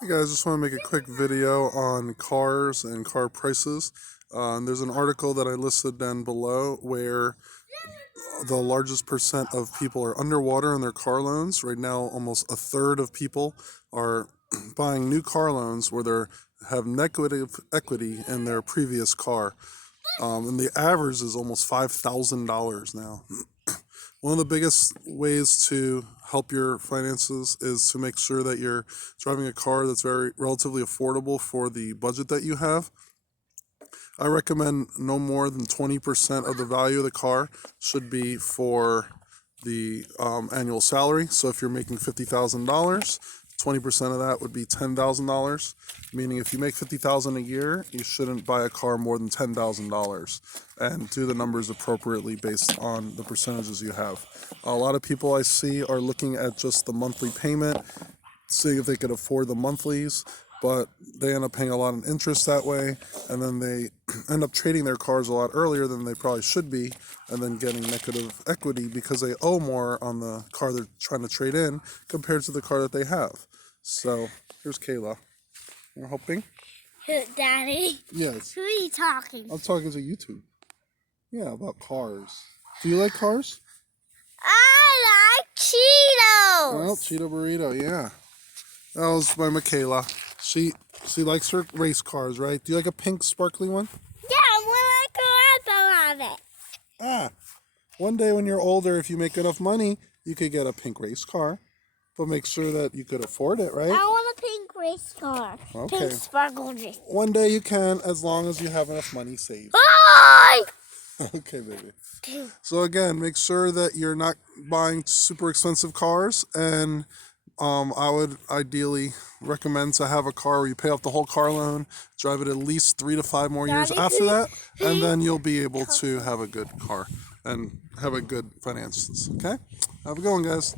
Hey guys, just want to make a quick video on cars and car prices. There's an article that I listed down below where the largest percent of people are underwater on their car loans. Right now, almost a third of people are buying new car loans where they have negative equity in their previous car. And the average is almost $5,000 now. One of the biggest ways to help your finances is to make sure that you're driving a car that's very relatively affordable for the budget that you have. I recommend no more than 20% of the value of the car should be for the annual salary. So if you're making $50,000, 20% of that would be $10,000. Meaning if you make $50,000 a year, you shouldn't buy a car more than $10,000, and do the numbers appropriately based on the percentages you have. A lot of people I see are looking at just the monthly payment, seeing if they could afford the monthlies, but they end up paying a lot of interest that way, and then they end up trading their cars a lot earlier than they probably should be, and then getting negative equity because they owe more on the car they're trying to trade in compared to the car that they have. So here's Kayla. You're helping? Daddy? Yes. Who are you talking? I'm talking to YouTube. Yeah, about cars. Do you like cars? I like Cheetos. Well, Cheeto Burrito, yeah. That was by Michaela. She likes her race cars, right? Do you like a pink sparkly one? Yeah, I want to have it. Ah, one day when you're older, if you make enough money, you could get a pink race car. But make sure that you could afford it, right? I want a pink race car. Okay. Pink sparkle race. One day you can, as long as you have enough money saved. Bye! Okay, baby. So again, make sure that you're not buying super expensive cars, and I would ideally recommend to have a car where you pay off the whole car loan, drive it at least 3 to 5 more years after that, and then you'll be able to have a good car and have a good finances. Okay? Have a good one, guys.